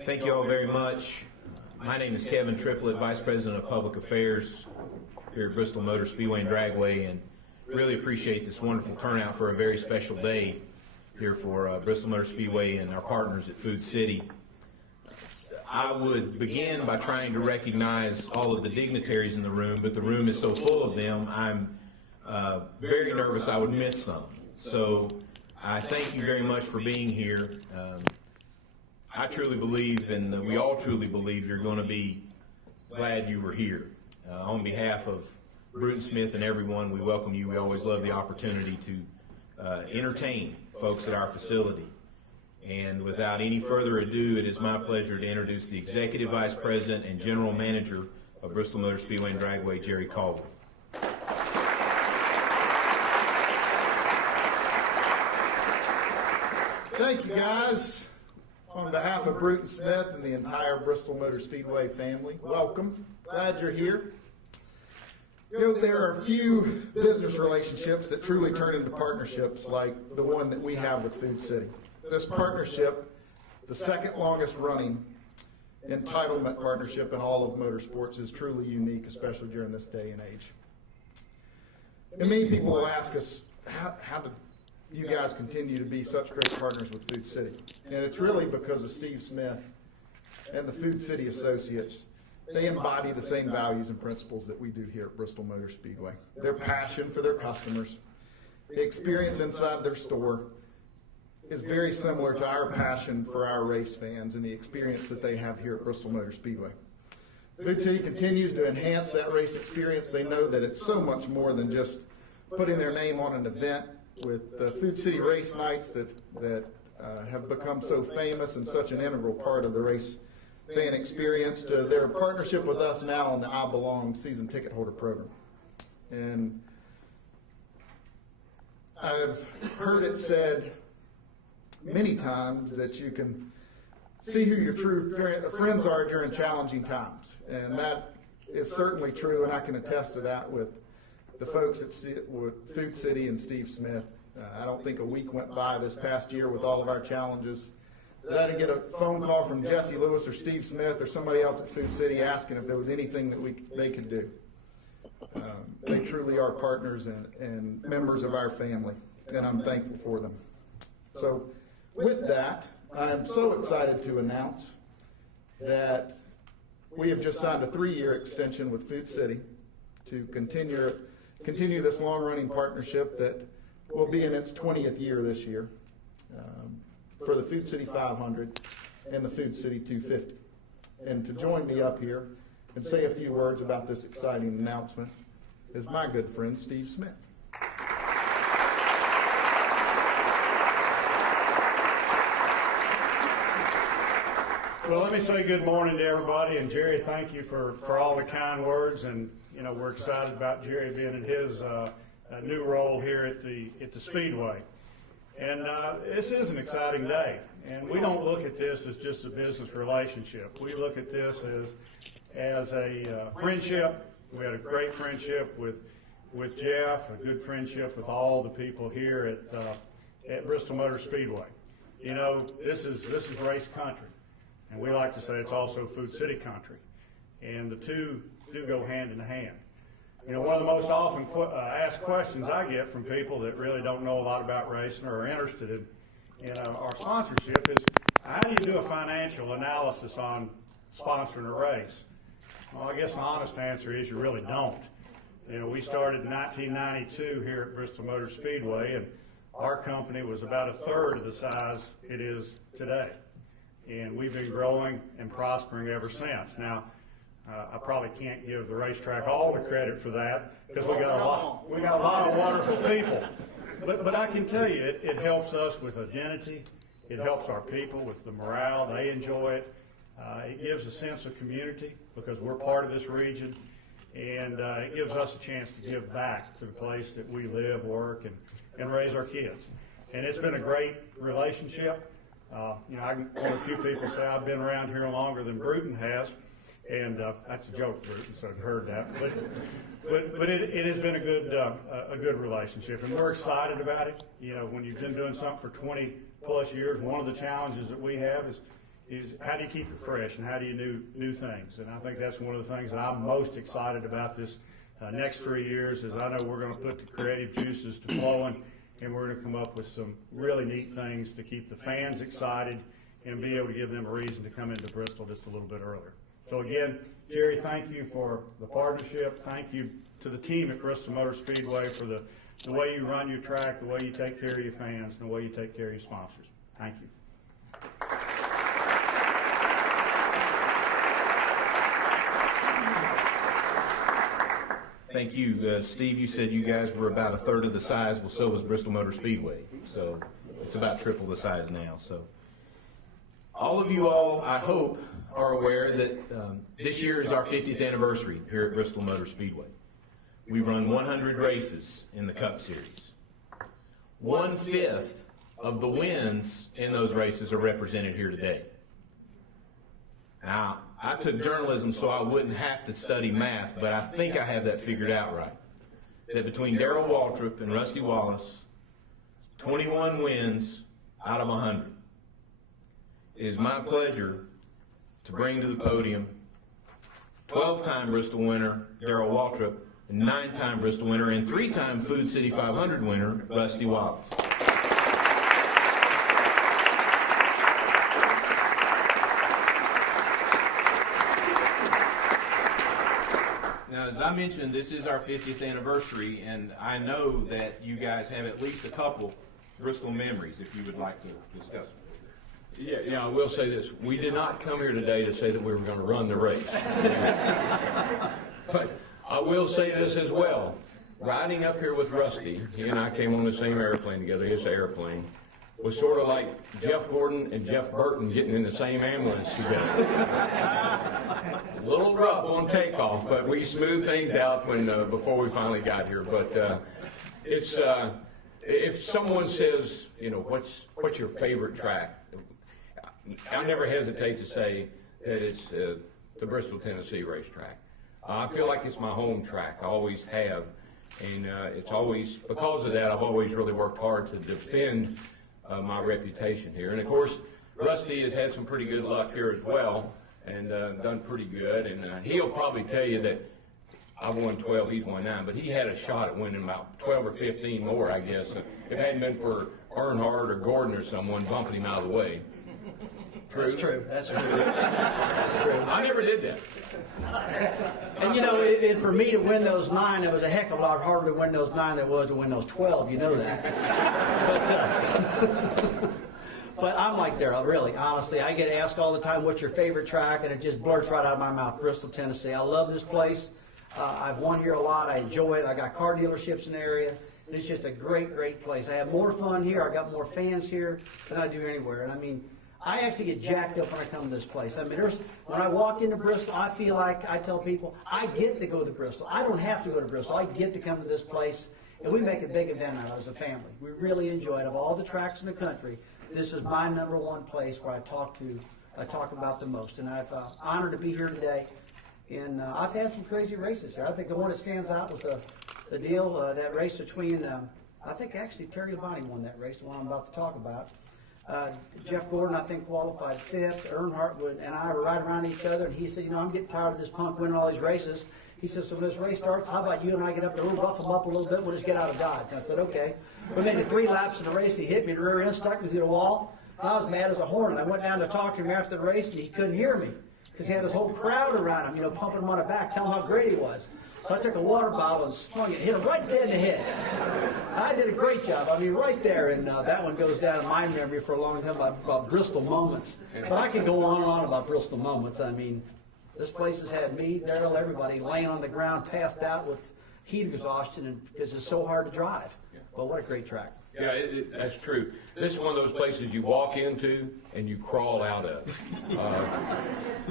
Thank you all very much. My name is Kevin Triplett, Vice President of Public Affairs here at Bristol Motor Speedway and Dragway, and really appreciate this wonderful turnout for a very special day here for Bristol Motor Speedway and our partners at Food City. I would begin by trying to recognize all of the dignitaries in the room, but the room is so full of them, I'm very nervous I would miss some. So I thank you very much for being here. I truly believe, and we all truly believe, you're going to be glad you were here. On behalf of Bruton Smith and everyone, we welcome you. We always love the opportunity to entertain folks at our facility. And without any further ado, it is my pleasure to introduce the Executive Vice President and General Manager of Bristol Motor Speedway and Dragway, Jerry Caldwell. Thank you, guys. On behalf of Bruton Smith and the entire Bristol Motor Speedway family, welcome. Glad you're here. You know, there are few business relationships that truly turn into partnerships like the one that we have with Food City. This partnership, the second longest running entitlement partnership in all of motorsports, is truly unique, especially during this day and age. And many people will ask us, how did you guys continue to be such great partners with Food City? And it's really because of Steve Smith and the Food City associates. They embody the same values and principles that we do here at Bristol Motor Speedway. Their passion for their customers, the experience inside their store is very similar to our passion for our race fans and the experience that they have here at Bristol Motor Speedway. Food City continues to enhance that race experience. They know that it's so much more than just putting their name on an event. With the Food City race nights that have become so famous and such an integral part of the race fan experience, to their partnership with us now on the I Belong season ticket holder program. And I've heard it said many times that you can see who your true friends are during challenging times. And that is certainly true, and I can attest to that with the folks at Food City and Steve Smith. I don't think a week went by this past year with all of our challenges that I didn't get a phone call from Jesse Lewis or Steve Smith or somebody else at Food City asking if there was anything that they could do. They truly are partners and members of our family, and I'm thankful for them. So with that, I am so excited to announce that we have just signed a 3-year extension with Food City to continue this long-running partnership that will be in its 20th year this year for the Food City 500 and the Food City 250. And to join me up here and say a few words about this exciting announcement is my good friend Steve Smith. Well, let me say good morning to everybody, and Jerry, thank you for all the kind words, and you know, we're excited about Jerry being in his new role here at the Speedway. And this is an exciting day, and we don't look at this as just a business relationship. We look at this as a friendship. We had a great friendship with Jeff, a good friendship with all the people here at Bristol Motor Speedway. You know, this is race country, and we like to say it's also Food City country, and the two do go hand in hand. You know, one of the most often asked questions I get from people that really don't know a lot about racing or are interested in our sponsorship is, how do you do a financial analysis on sponsoring a race? Well, I guess the honest answer is you really don't. You know, we started in 1992 here at Bristol Motor Speedway, and our company was about 1/3 of the size it is today. And we've been growing and prospering ever since. Now, I probably can't give the racetrack all the credit for that because we got a lot of wonderful people. But I can tell you, it helps us with identity. It helps our people with the morale. They enjoy it. It gives a sense of community because we're part of this region, and it gives us a chance to give back to the place that we live, work, and raise our kids. And it's been a great relationship. You know, I can hear a few people say I've been around here longer than Bruton has. And that's a joke, Bruton, so I've heard that. But it has been a good relationship, and we're excited about it. You know, when you've been doing something for 20 plus years, one of the challenges that we have is how do you keep it fresh and how do you do new things? And I think that's one of the things that I'm most excited about this next 3 years is I know we're going to put the creative juices to flowing, and we're going to come up with some really neat things to keep the fans excited and be able to give them a reason to come into Bristol just a little bit earlier. So again, Jerry, thank you for the partnership. Thank you to the team at Bristol Motor Speedway for the way you run your track, the way you take care of your fans, and the way you take care of your sponsors. Thank you. Thank you. Steve, you said you guys were about a third of the size. Well, so was Bristol Motor Speedway. So it's about triple the size now. So all of you all, I hope, are aware that this year is our 50th anniversary here at Bristol Motor Speedway. We've run 100 races in the Cup Series. 1/5 of the wins in those races are represented here today. Now, I took journalism so I wouldn't have to study math, but I think I have that figured out right. That between Darrell Waltrip and Rusty Wallace, 21 wins out of 100. It is my pleasure to bring to the podium 12-time Bristol winner Darrell Waltrip, and 9-time Bristol winner and 3-time Food City 500 winner Rusty Wallace. Now, as I mentioned, this is our 50th anniversary, and I know that you guys have at least a couple Bristol memories if you would like to discuss them. Yeah, I will say this. We did not come here today to say that we were going to run the race. But I will say this as well. Riding up here with Rusty, he and I came on the same airplane together, his airplane, was sort of like Jeff Gordon and Jeff Burton getting in the same ambulance together. A little rough on takeoff, but we smoothed things out when before we finally got here. But it's if someone says, you know, what's your favorite track? I never hesitate to say that it's the Bristol, Tennessee racetrack. I feel like it's my home track. I always have, and it's always, because of that, I've always really worked hard to defend my reputation here. And of course, Rusty has had some pretty good luck here as well, and done pretty good. And he'll probably tell you that I've won 12, he's won 9, but he had a shot at winning about 12 or 15 more, I guess, if it hadn't been for Earnhardt or Gordon or someone bumping him out of the way. True? That's true. That's true. That's true. I never did that. And you know, for me to win those 9, it was a heck of a lot harder to win those 9 than it was to win those 12. You know that. But I'm like Darrell, really, honestly. I get asked all the time, what's your favorite track? And it just blurts right out of my mouth, Bristol, Tennessee. I love this place. I've won here a lot. I enjoy it. I got car dealerships in the area. And it's just a great, great place. I have more fun here. I got more fans here than I do anywhere. And I mean, I actually get jacked up when I come to this place. I mean, when I walk into Bristol, I feel like I tell people, I get to go to Bristol. I don't have to go to Bristol. I get to come to this place, and we make a big event out of it as a family. We really enjoy it. Of all the tracks in the country, this is my #1 place where I talk about the most. And I'm honored to be here today. And I've had some crazy races here. I think the one that stands out was the deal, that race between, I think actually Terry Labonte won that race, the one I'm about to talk about. Jeff Gordon, I think, qualified 5th. Earnhardt and I were right around each other, and he said, you know, I'm getting tired of this punk winning all these races. He said, so when this race starts, how about you and I get up there, we'll rough him up a little bit, we'll just get out of Dodge. And I said, okay. We made it 3 laps in the race, and he hit me in the rear end, stuck me through the wall. And I was mad as a hornet. And I went down to talk to him after the race, and he couldn't hear me because he had this whole crowd around him, you know, pumping him on the back, telling him how great he was. So I took a water bottle and swung it, hit him right dead in the head. I did a great job. I mean, right there. And that one goes down in my memory for a long time about Bristol moments. But I can go on and on about Bristol moments. I mean, this place has had me, Darrell, everybody laying on the ground, passed out with heat exhaustion because it's so hard to drive. But what a great track. Yeah, that's true. This is one of those places you walk into and you crawl out of.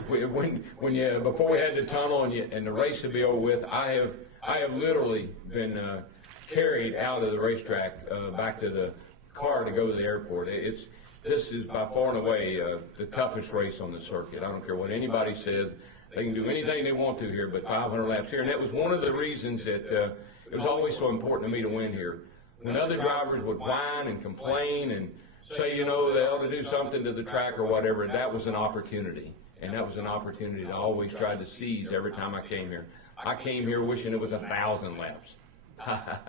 Before we had the tunnel and the race to be over with, I have literally been carried out of the racetrack back to the car to go to the airport. This is by far and away the toughest race on the circuit. I don't care what anybody says. They can do anything they want to here, but 500 laps here. And that was one of the reasons that it was always so important to me to win here. When other drivers would whine and complain and say, you know, they ought to do something to the track or whatever, that was an opportunity. And that was an opportunity that I always tried to seize every time I came here. I came here wishing it was 1,000 laps. That's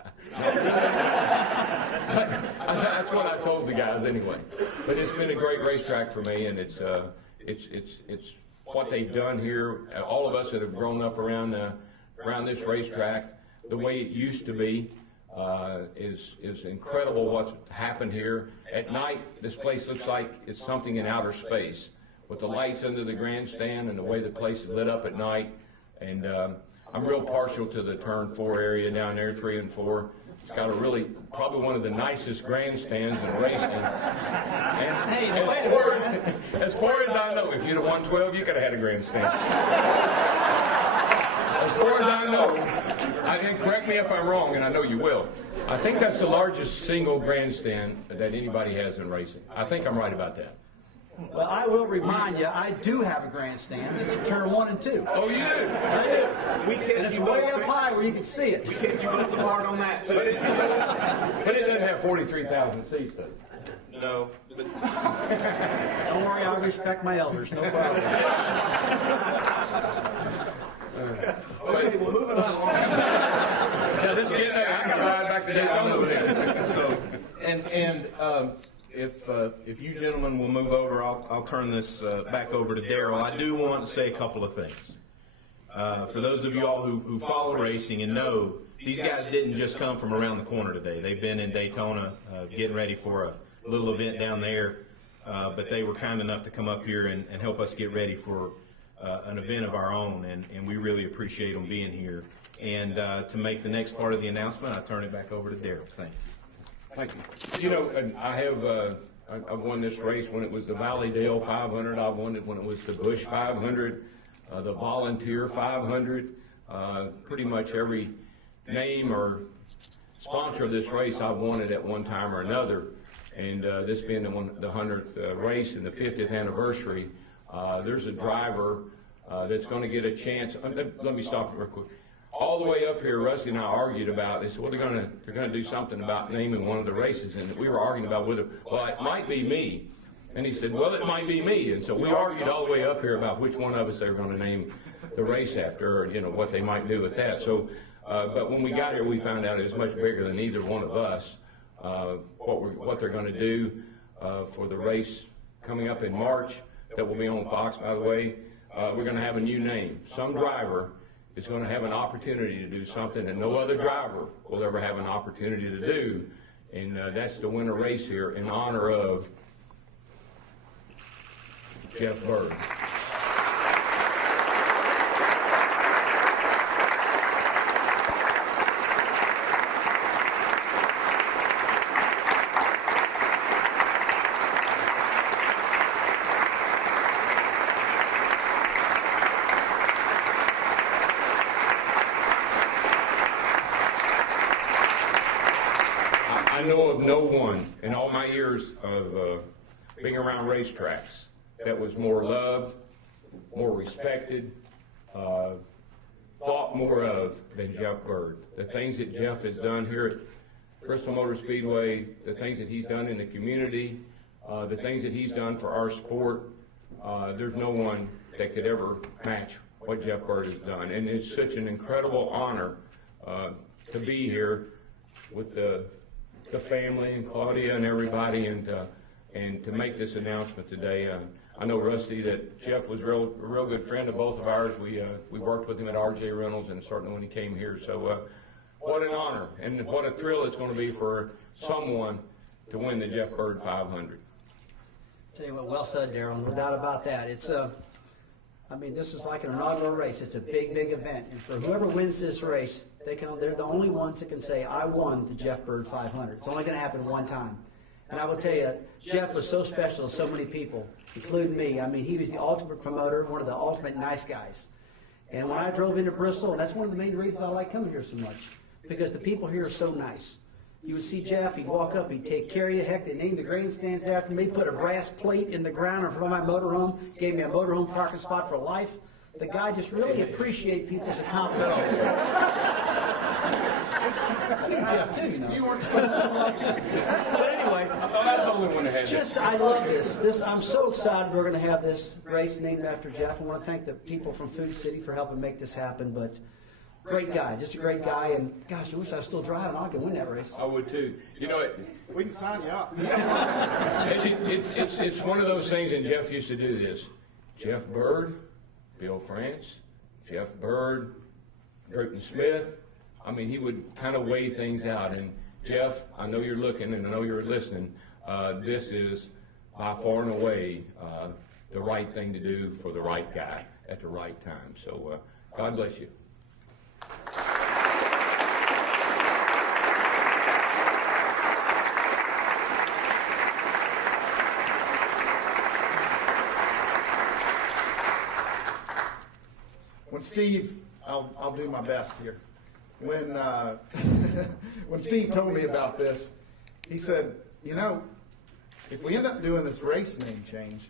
what I told the guys anyway. But it's been a great racetrack for me, and it's what they've done here. All of us that have grown up around this racetrack, the way it used to be, is incredible what's happened here. At night, this place looks like it's something in outer space, with the lights under the grandstand and the way the place is lit up at night. And I'm real partial to the turn 4 area down there, 3 and 4. It's got probably one of the nicest grandstands in racing. And Hey, as far as I know, if you'd have won 12, you could have had a grandstand. As far as I know, and correct me if I'm wrong, and I know you will, I think that's the largest single grandstand that anybody has in racing. I think I'm right about that. Well, I will remind you, I do have a grandstand. It's in turn 1 and 2. Oh, you do? I do. We And kept it's you way up up high where you can see it. Kept you up hard on that too. But it doesn't have 43,000 seats, though. No, but Don't worry, I respect my elders, no problem. okay, well, moving on. Yeah, this is getting there. I can ride back to Daytona over there. So, if you gentlemen will move over, I'll turn this back over to Darrell. I do want to say a couple of things. For those of you all who follow racing and know, these guys didn't just come from around the corner today. They've been in Daytona getting ready for a little event down there, but they were kind enough to come up here and help us get ready for an event of our own, and we really appreciate them being here. And to make the next part of the announcement, I turn it back over to Darrell. Thank you. Thank you. You know, I've won this race when it was the Valleydale 500. I've won it when it was the Bush 500, the Volunteer 500. Pretty much every name or sponsor of this race, I've won it at one time or another. And this being the 100th race and the 50th anniversary, there's a driver that's going to get a chance. Let me stop real quick. All the way up here, Rusty and I argued about. They said, "Well, they're going to do something about naming one of the races," and we were arguing about whether, well, it might be me. And he said, "Well, it might be me." And so we argued all the way up here about which one of us they were going to name the race after, or what they might do with that. So, but when we got here, we found out it was much bigger than either one of us. What they're going to do for the race coming up in March, that will be on Fox, by the way. We're going to have a new name. Some driver is going to have an opportunity to do something that no other driver will ever have an opportunity to do, and that's to win a race here in honor of Jeff Byrd. I know of no one in all my years of being around racetracks that was more loved, more respected, thought more of than Jeff Byrd. The things that Jeff has done here at Bristol Motor Speedway, the things that he's done in the community, the things that he's done for our sport, there's no one that could ever match what Jeff Byrd has done. And it's such an incredible honor to be here with the family and Claudia and everybody, and to make this announcement today. I know, Rusty, that Jeff was a real good friend of both of ours. We worked with him at R.J. Reynolds, and certainly when he came here. So what an honor and what a thrill it's going to be for someone to win the Jeff Byrd 500. Tell you what, well said, Darrell. No doubt about that. It's this is like an inaugural race. It's a big, big event, and for whoever wins this race, they're the only ones that can say, "I won the Jeff Byrd 500." It's only going to happen one time. And I will tell you, Jeff was so special to so many people, including me. He was the ultimate promoter, one of the ultimate nice guys. And when I drove into Bristol, and that's one of the main reasons I like coming here so much, because the people here are so nice. You would see Jeff, he'd walk up, he'd take care of you. Heck, they named the grandstands after me, put a brass plate in the ground in front of my motorhome, gave me a motorhome parking spot for life. The guy just really appreciated people's accomplishments. I knew Jeff too, You weren't supposed to like it. But anyway, anyway, that's the only one that has it. I love this. I'm so excited we're going to have this race named after Jeff. I want to thank the people from Food City for helping make this happen. But great guy, just a great guy. And gosh, I wish I was still driving. I could win that race. I would too. You know, We can sign you up. it's one of those things, and Jeff used to do this. Jeff Byrd, Bill France, Jeff Byrd, Burton Smith. I mean, he would kind of weigh things out. And Jeff, I know you're looking and I know you're listening. This is by far and away the right thing to do for the right guy at the right time. So God bless you. When Steve, I'll do my best here. When when Steve told me about this, he said, you know, if we end up doing this race name change,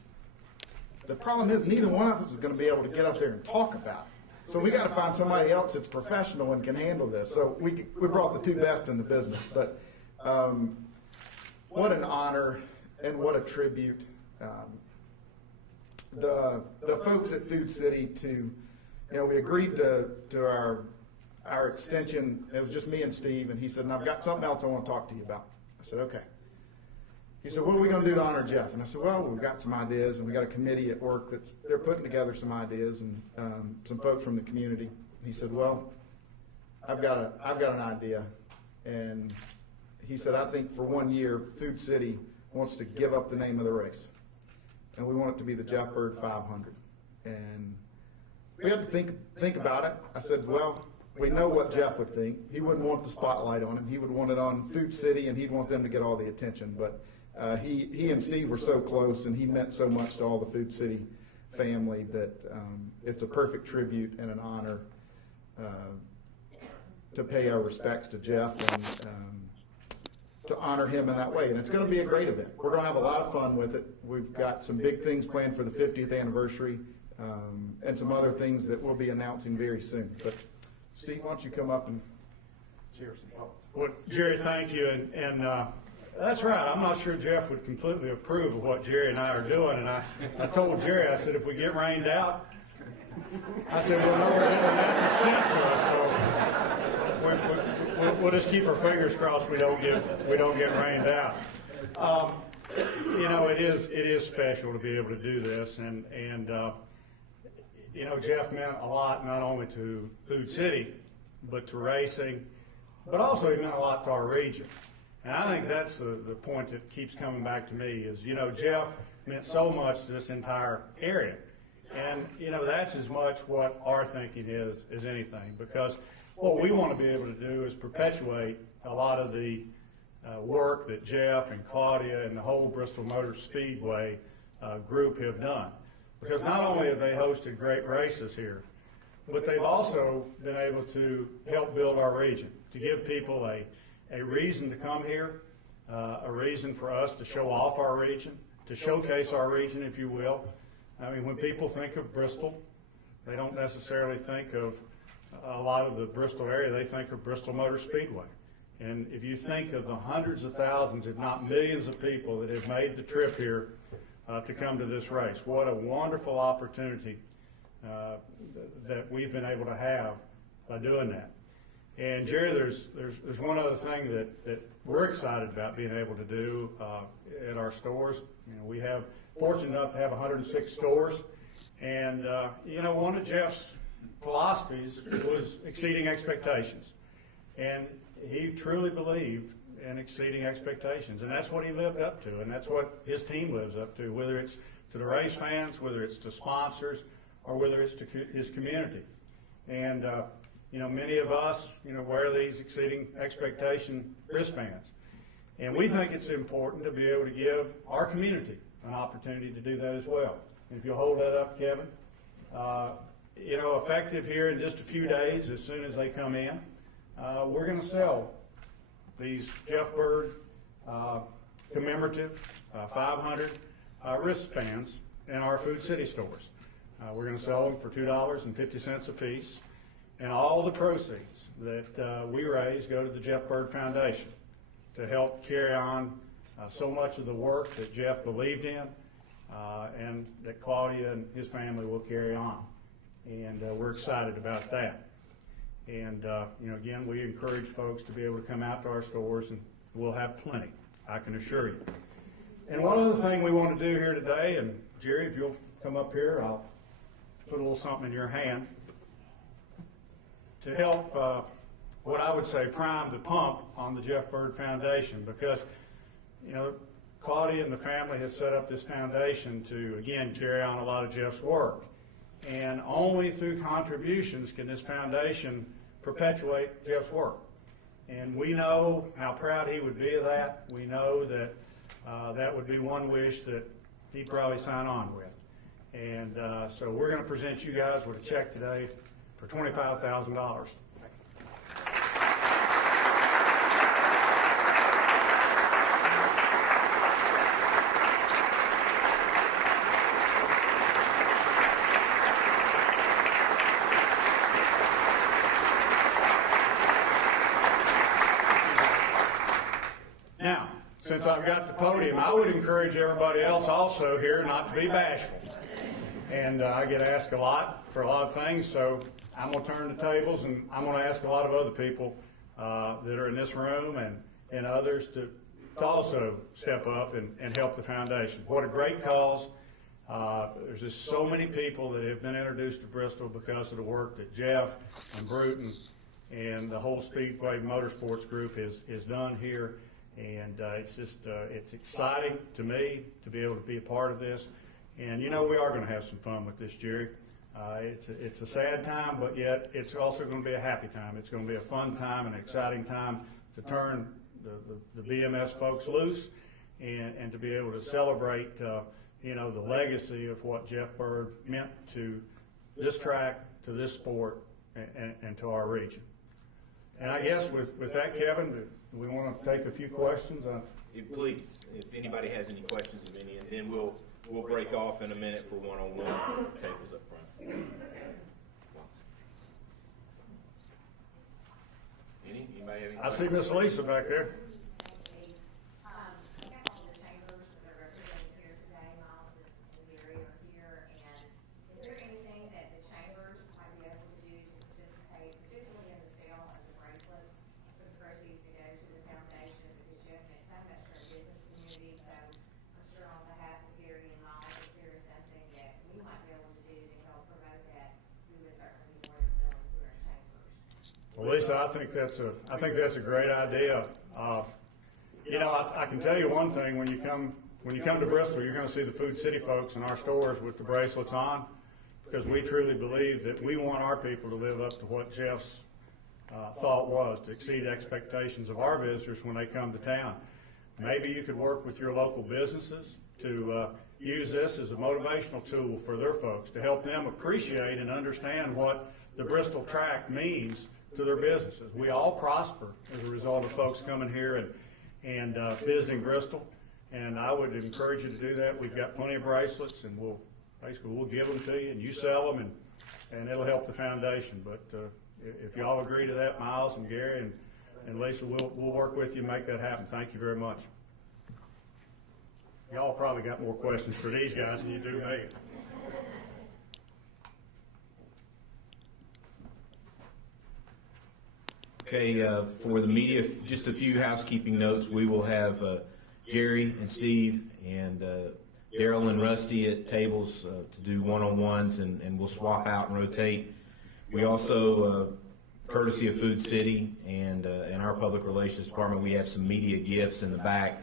the problem is neither one of us is going to be able to get up there and talk about it. So we got to find somebody else that's professional and can handle this. So we brought the two best in the business. But what an honor and what a tribute. The folks at Food City to, we agreed to our extension. It was just me and Steve, and he said, and I've got something else I want to talk to you about. I said, okay. He said, what are we going to do to honor Jeff? And I said, well, we've got some ideas, and we got a committee at work that they're putting together some ideas, and some folks from the community. He said, well, I've got an idea. And he said, I think for 1 year, Food City wants to give up the name of the race. And we want it to be the Jeff Byrd 500. And we had to think about it. I said, well, we know what Jeff would think. He wouldn't want the spotlight on him. He would want it on Food City, and he'd want them to get all the attention. But he and Steve were so close, and he meant so much to all the Food City family that it's a perfect tribute and an honor to pay our respects to Jeff and to honor him in that way. And it's going to be a great event. We're going to have a lot of fun with it. We've got some big things planned for the 50th anniversary and some other things that we'll be announcing very soon. But Steve, why don't you come up and share some thoughts? Well, Jerry, thank you. And that's right. I'm not sure Jeff would completely approve of what Jerry and I are doing. And I told Jerry, I said, if we get rained out, I said, we'll know where that's sent to us. So we'll just keep our fingers crossed we don't get rained out. It is special to be able to do this. And Jeff meant a lot not only to Food City, but to racing, but also he meant a lot to our region. And I think that's the point that keeps coming back to me is, Jeff meant so much to this entire area. And, that's as much what our thinking is as anything, because what we want to be able to do is perpetuate a lot of the work that Jeff and Claudia and the whole Bristol Motor Speedway group have done. Because not only have they hosted great races here, but they've also been able to help build our region, to give people a reason to come here, a reason for us to show off our region, to showcase our region, if you will. I mean, when people think of Bristol, they don't necessarily think of a lot of the Bristol area. They think of Bristol Motor Speedway. And if you think of the hundreds of thousands, if not millions of people that have made the trip here to come to this race, what a wonderful opportunity that we've been able to have by doing that. And Jerry, there's one other thing that we're excited about being able to do at our stores. We have fortunate enough to have 106 stores, and one of Jeff's philosophies was exceeding expectations, and he truly believed in exceeding expectations, and that's what he lived up to, and that's what his team lives up to, whether it's to the race fans, whether it's to sponsors, or whether it's to his community. And many of us wear these exceeding expectation wristbands, and we think it's important to be able to give our community an opportunity to do that as well. And if you'll hold that up, Kevin, effective here in just a few days, as soon as they come in, we're going to sell these Jeff Byrd commemorative 500 wristbands in our Food City stores. We're going to sell them for $2.50 a piece, and all the proceeds that we raise go to the Jeff Byrd Foundation to help carry on so much of the work that Jeff believed in, and that Claudia and his family will carry on. And we're excited about that. And, again, we encourage folks to be able to come out to our stores, and we'll have plenty, I can assure you. And one other thing we want to do here today, and Jerry, if you'll come up here, I'll put a little something in your hand to help, what I would say, prime the pump on the Jeff Byrd Foundation, because, Claudia and the family has set up this foundation to, again, carry on a lot of Jeff's work. And only through contributions can this foundation perpetuate Jeff's work. And we know how proud he would be of that. We know that that would be one wish that he'd probably sign on with. And so we're going to present you guys with a check today for $25,000. Now, since I've got the podium, I would encourage everybody else also here not to be bashful. And I get asked a lot for a lot of things, so I'm going to turn the tables, and I'm going to ask a lot of other people that are in this room and others to also step up and help the foundation. What a great cause. There's just so many people that have been introduced to Bristol because of the work that Jeff and Bruton and the whole Speedway Motorsports group has done here. And it's just, it's exciting to me to be able to be a part of this. And we are going to have some fun with this, Jerry. It's a sad time, but yet it's also going to be a happy time. It's going to be a fun time, an exciting time to turn the BMS folks loose and to be able to celebrate, the legacy of what Jeff Byrd meant to this track, to this sport, and to our region. And I guess with that, Kevin, we want to take a few questions. Please, if anybody has any questions of any, and then we'll break off in a minute for one-on-ones at the tables up front. Anybody have any I see Miss Lisa back there. Well, Lisa, I think that's a great idea. I can tell you one thing: when you come to Bristol, you're going to see the Food City folks in our stores with the bracelets on, because we truly believe that we want our people to live up to what Jeff's thought was, to exceed expectations of our visitors when they come to town. Maybe you could work with your local businesses to use this as a motivational tool for their folks, to help them appreciate and understand what the Bristol track means to their businesses. We all prosper as a result of folks coming here and visiting Bristol, and I would encourage you to do that. We've got plenty of bracelets, and we'll give them to you, and you sell them, and it'll help the foundation. But if you all agree to that, Miles and Gary and Lisa, we'll work with you and make that happen. Thank you very much. Y'all probably got more questions for these guys than you do me. Okay, for the media, just a few housekeeping notes. We will have Jerry and Steve and Darrell and Rusty at tables to do one-on-ones, and we'll swap out and rotate. We also, courtesy of Food City and our public relations department, we have some media gifts in the back.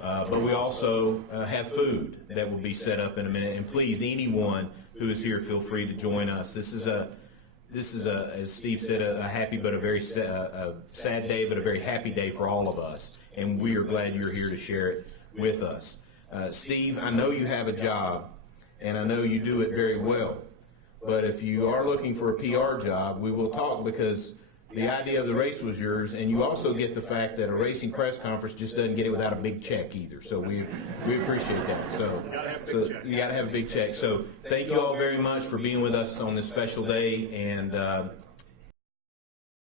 But we also have food that will be set up in a minute. And please, anyone who is here, feel free to join us. This is, as Steve said, a happy but a very sad day, but a very happy day for all of us. And we are glad you're here to share it with us. Steve, I know you have a job, and I know you do it very well. But if you are looking for a PR job, we will talk, because the idea of the race was yours, and you also get the fact that a racing press conference just doesn't get it without a big check either. So we appreciate that. So you got to have a big check. So thank you all very much for being with us on this special day, and